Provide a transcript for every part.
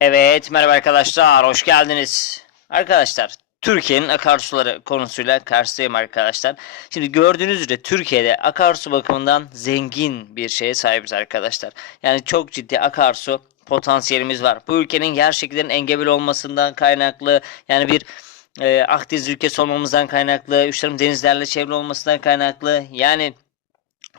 Evet merhaba arkadaşlar hoş geldiniz. Arkadaşlar Türkiye'nin akarsuları konusuyla karşıdayım arkadaşlar. Şimdi gördüğünüz üzere Türkiye'de akarsu bakımından zengin bir şeye sahibiz arkadaşlar. Yani çok ciddi akarsu potansiyelimiz var. Bu ülkenin yer şekillerinin engebeli olmasından kaynaklı yani bir e, Akdeniz ülkesi olmamızdan kaynaklı, uçlarım denizlerle çevrili olmasından kaynaklı yani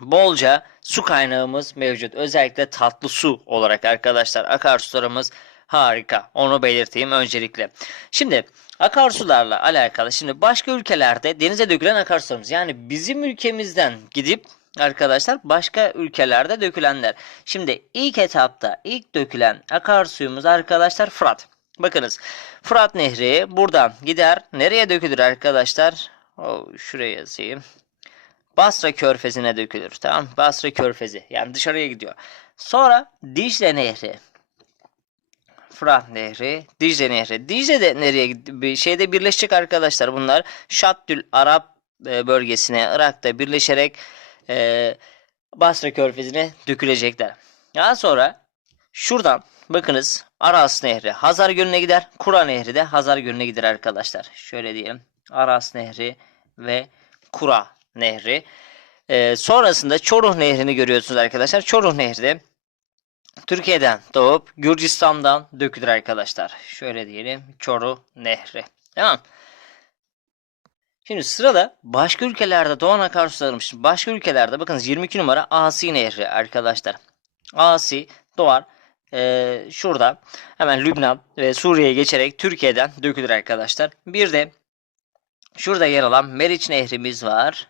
bolca su kaynağımız mevcut. Özellikle tatlı su olarak arkadaşlar akarsularımız harika. Onu belirteyim öncelikle. Şimdi akarsularla alakalı şimdi başka ülkelerde denize dökülen akarsularımız yani bizim ülkemizden gidip arkadaşlar başka ülkelerde dökülenler. Şimdi ilk etapta ilk dökülen akarsuyumuz arkadaşlar Fırat. Bakınız Fırat Nehri buradan gider. Nereye dökülür arkadaşlar? Oh, şuraya yazayım. Basra Körfezi'ne dökülür. Tamam Basra Körfezi. Yani dışarıya gidiyor. Sonra Dicle Nehri. Fırat Nehri, Dicle Nehri. Dicle de nereye şeyde birleşecek arkadaşlar bunlar. Şaddül Arap e, bölgesine, Irak'ta birleşerek e, Basra Körfezi'ne dökülecekler. Daha sonra şuradan bakınız Aras Nehri Hazar Gölü'ne gider. Kura Nehri de Hazar Gölü'ne gider arkadaşlar. Şöyle diyelim. Aras Nehri ve Kura Nehri. Ee, sonrasında Çoruh Nehri'ni görüyorsunuz arkadaşlar. Çoruh Nehri de Türkiye'den doğup Gürcistan'dan dökülür arkadaşlar. Şöyle diyelim Çoruh Nehri. Tamam. Şimdi sırada başka ülkelerde doğan akarsularımız. Başka ülkelerde bakınız 22 numara Asi Nehri arkadaşlar. Asi doğar. Ee, şurada hemen Lübnan ve Suriye'ye geçerek Türkiye'den dökülür arkadaşlar. Bir de şurada yer alan Meriç Nehrimiz var.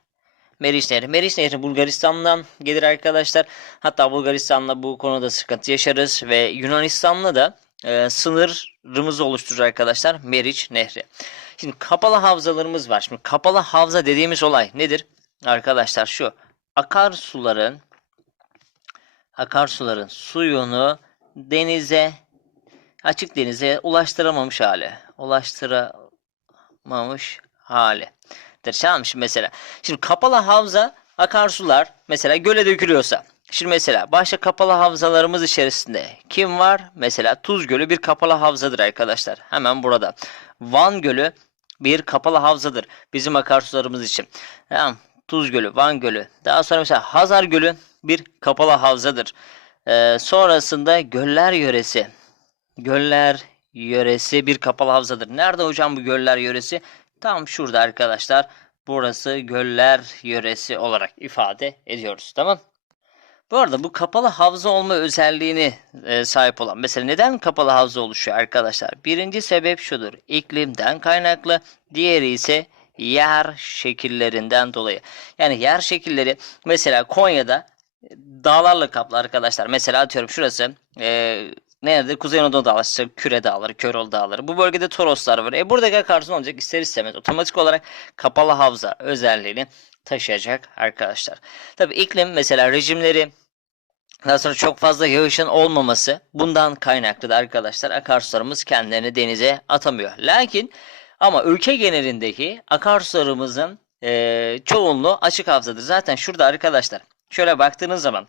Meriç Nehri. Meriç Nehri Bulgaristan'dan gelir arkadaşlar. Hatta Bulgaristan'la bu konuda sıkıntı yaşarız ve Yunanistan'la da e, sınırımızı oluşturur arkadaşlar Meriç Nehri. Şimdi kapalı havzalarımız var. Şimdi kapalı havza dediğimiz olay nedir? Arkadaşlar şu akarsuların akarsuların suyunu denize açık denize ulaştıramamış hali. Ulaştıramamış hali. Tamam şimdi mesela. Şimdi kapalı havza akarsular mesela göle dökülüyorsa. Şimdi mesela başka kapalı havzalarımız içerisinde kim var? Mesela Tuz Gölü bir kapalı havzadır arkadaşlar. Hemen burada. Van Gölü bir kapalı havzadır bizim akarsularımız için. Tamam. Tuz Gölü, Van Gölü. Daha sonra mesela Hazar Gölü bir kapalı havzadır. Ee, sonrasında Göller Yöresi. Göller Yöresi bir kapalı havzadır. Nerede hocam bu Göller Yöresi? Tam şurada arkadaşlar. Burası Göller Yöresi olarak ifade ediyoruz. Tamam. Bu arada bu kapalı havza olma özelliğini e, sahip olan. Mesela neden kapalı havza oluşuyor arkadaşlar? Birinci sebep şudur. İklimden kaynaklı. Diğeri ise yer şekillerinden dolayı. Yani yer şekilleri mesela Konya'da e, dağlarla kaplı arkadaşlar. Mesela atıyorum şurası e, Nerede? Kuzey Anadolu Dağları, Küre Dağları, Köroğlu Dağları. Bu bölgede Toroslar var. E buradaki akarsu olacak? İster istemez otomatik olarak kapalı havza özelliğini taşıyacak arkadaşlar. Tabi iklim mesela rejimleri daha sonra çok fazla yağışın olmaması bundan kaynaklı da arkadaşlar akarsularımız kendilerini denize atamıyor. Lakin ama ülke genelindeki akarsularımızın e, çoğunluğu açık havzadır. Zaten şurada arkadaşlar şöyle baktığınız zaman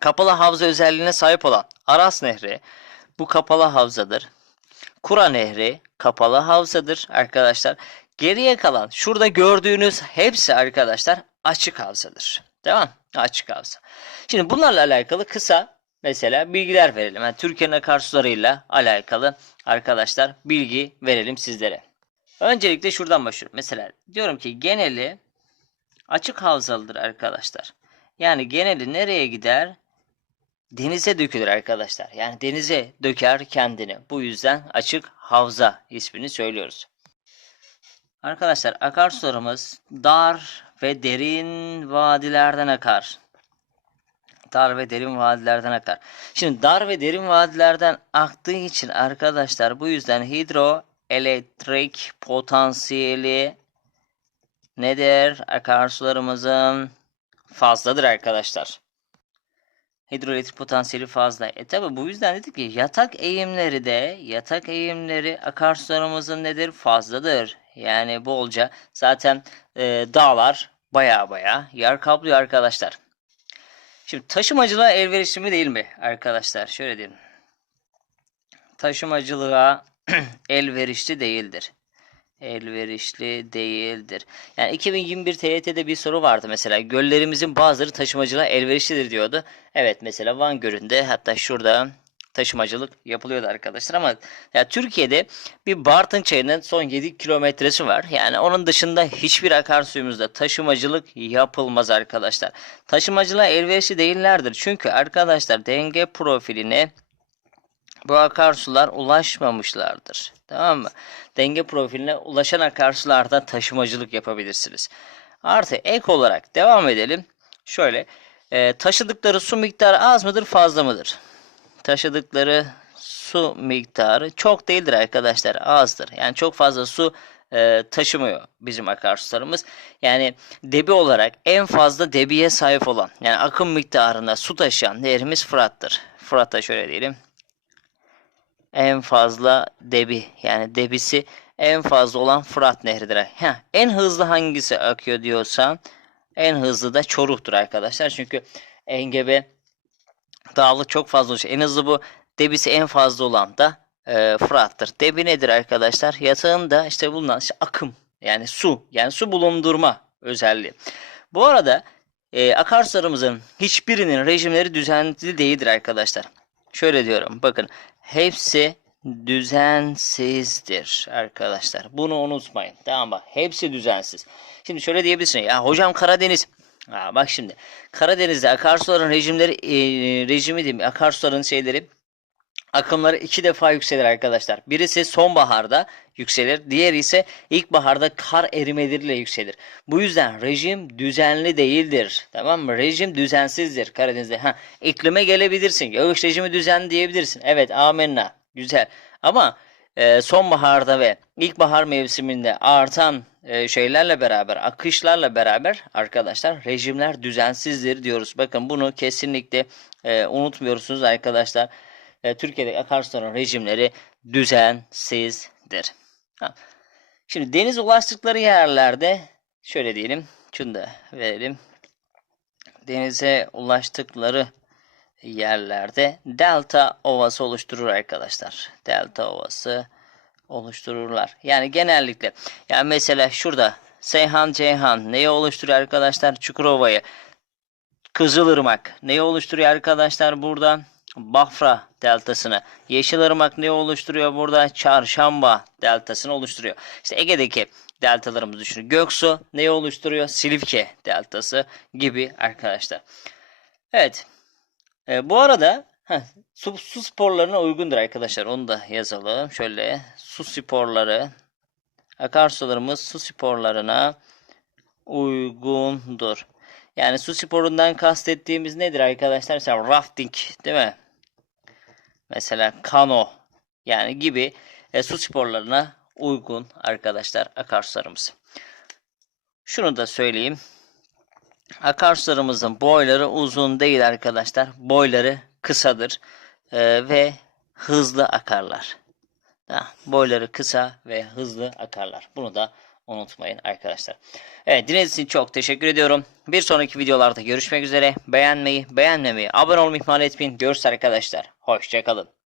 kapalı havza özelliğine sahip olan Aras Nehri bu kapalı havzadır. Kura Nehri kapalı havzadır arkadaşlar. Geriye kalan şurada gördüğünüz hepsi arkadaşlar açık havzadır. Tamam Açık havza. Şimdi bunlarla alakalı kısa mesela bilgiler verelim. Yani Türkiye'nin akarsularıyla alakalı arkadaşlar bilgi verelim sizlere. Öncelikle şuradan başlıyorum. Mesela diyorum ki geneli açık havzalıdır arkadaşlar. Yani geneli nereye gider? Denize dökülür arkadaşlar. Yani denize döker kendini. Bu yüzden açık havza ismini söylüyoruz. Arkadaşlar akarsularımız dar ve derin vadilerden akar. Dar ve derin vadilerden akar. Şimdi dar ve derin vadilerden aktığı için arkadaşlar bu yüzden hidroelektrik potansiyeli nedir? Akarsularımızın fazladır arkadaşlar. Hidroelektrik potansiyeli fazla. E tabi bu yüzden dedik ki yatak eğimleri de yatak eğimleri akarsularımızın nedir? Fazladır. Yani bolca zaten e, dağlar baya baya yer kaplıyor arkadaşlar. Şimdi taşımacılığa elverişli mi değil mi arkadaşlar? Şöyle diyelim. taşımacılığa elverişli değildir. Elverişli değildir. Yani 2021 TYT'de bir soru vardı mesela. Göllerimizin bazıları taşımacılığa elverişlidir diyordu. Evet mesela Van Gölü'nde hatta şurada taşımacılık yapılıyordu arkadaşlar ama ya Türkiye'de bir Bartın Çayı'nın son 7 kilometresi var. Yani onun dışında hiçbir akarsuyumuzda taşımacılık yapılmaz arkadaşlar. Taşımacılığa elverişli değillerdir. Çünkü arkadaşlar denge profiline bu akarsular ulaşmamışlardır. Tamam mı? Denge profiline ulaşan akarsularda taşımacılık yapabilirsiniz. Artı ek olarak devam edelim. Şöyle e, taşıdıkları su miktarı az mıdır fazla mıdır? Taşıdıkları su miktarı çok değildir arkadaşlar azdır. Yani çok fazla su e, taşımıyor bizim akarsularımız. Yani debi olarak en fazla debiye sahip olan yani akım miktarında su taşıyan nehirimiz Fırat'tır. Fırat'a şöyle diyelim en fazla debi yani debisi en fazla olan Fırat Nehri'dir. Heh, en hızlı hangisi akıyor diyorsan en hızlı da Çoruh'tur arkadaşlar. Çünkü Engebe dağlık çok fazla oluşuyor. En hızlı bu debisi en fazla olan da e, Fırat'tır. Debi nedir arkadaşlar? Yatağında işte bulunan işte akım yani su yani su bulundurma özelliği. Bu arada e, akarsularımızın hiçbirinin rejimleri düzenli değildir arkadaşlar. Şöyle diyorum bakın hepsi düzensizdir arkadaşlar. Bunu unutmayın. Tamam bak hepsi düzensiz. Şimdi şöyle diyebilirsin ya hocam Karadeniz. Ha, bak şimdi Karadeniz'de akarsuların rejimleri e, rejimi mi? Akarsuların şeyleri akımları iki defa yükselir arkadaşlar. Birisi sonbaharda yükselir. Diğeri ise ilkbaharda kar erimeleriyle yükselir. Bu yüzden rejim düzenli değildir. Tamam mı? Rejim düzensizdir Karadeniz'de. Ha, iklime gelebilirsin. Yağış rejimi düzenli diyebilirsin. Evet amenna. Güzel. Ama e, sonbaharda ve ilkbahar mevsiminde artan e, şeylerle beraber, akışlarla beraber arkadaşlar rejimler düzensizdir diyoruz. Bakın bunu kesinlikle e, unutmuyorsunuz arkadaşlar. E, Türkiye'deki akarsuların rejimleri düzensizdir. Şimdi deniz ulaştıkları yerlerde şöyle diyelim. Şunu da verelim. Denize ulaştıkları yerlerde delta ovası oluşturur arkadaşlar. Delta ovası oluştururlar. Yani genellikle yani mesela şurada Seyhan Ceyhan neyi oluşturuyor arkadaşlar? Çukurova'yı. Kızılırmak neyi oluşturuyor arkadaşlar burada? Bafra deltasını. Yeşilırmak ne oluşturuyor burada? Çarşamba deltasını oluşturuyor. İşte Ege'deki deltalarımızı düşünün. Göksu neyi oluşturuyor? Silifke deltası gibi arkadaşlar. Evet. E, bu arada heh, su, su sporlarına uygundur arkadaşlar. Onu da yazalım. Şöyle su sporları akarsularımız su sporlarına uygundur. Yani su sporundan kastettiğimiz nedir arkadaşlar? Mesela rafting değil mi? Mesela kano yani gibi e, su sporlarına uygun arkadaşlar akarsularımız. Şunu da söyleyeyim. Akarsularımızın boyları uzun değil arkadaşlar. Boyları kısadır e, ve hızlı akarlar. Ha, boyları kısa ve hızlı akarlar. Bunu da unutmayın arkadaşlar. Evet dinlediğiniz için çok teşekkür ediyorum. Bir sonraki videolarda görüşmek üzere. Beğenmeyi, beğenmemeyi, abone olmayı ihmal etmeyin. Görüşürüz arkadaşlar. Hoşçakalın.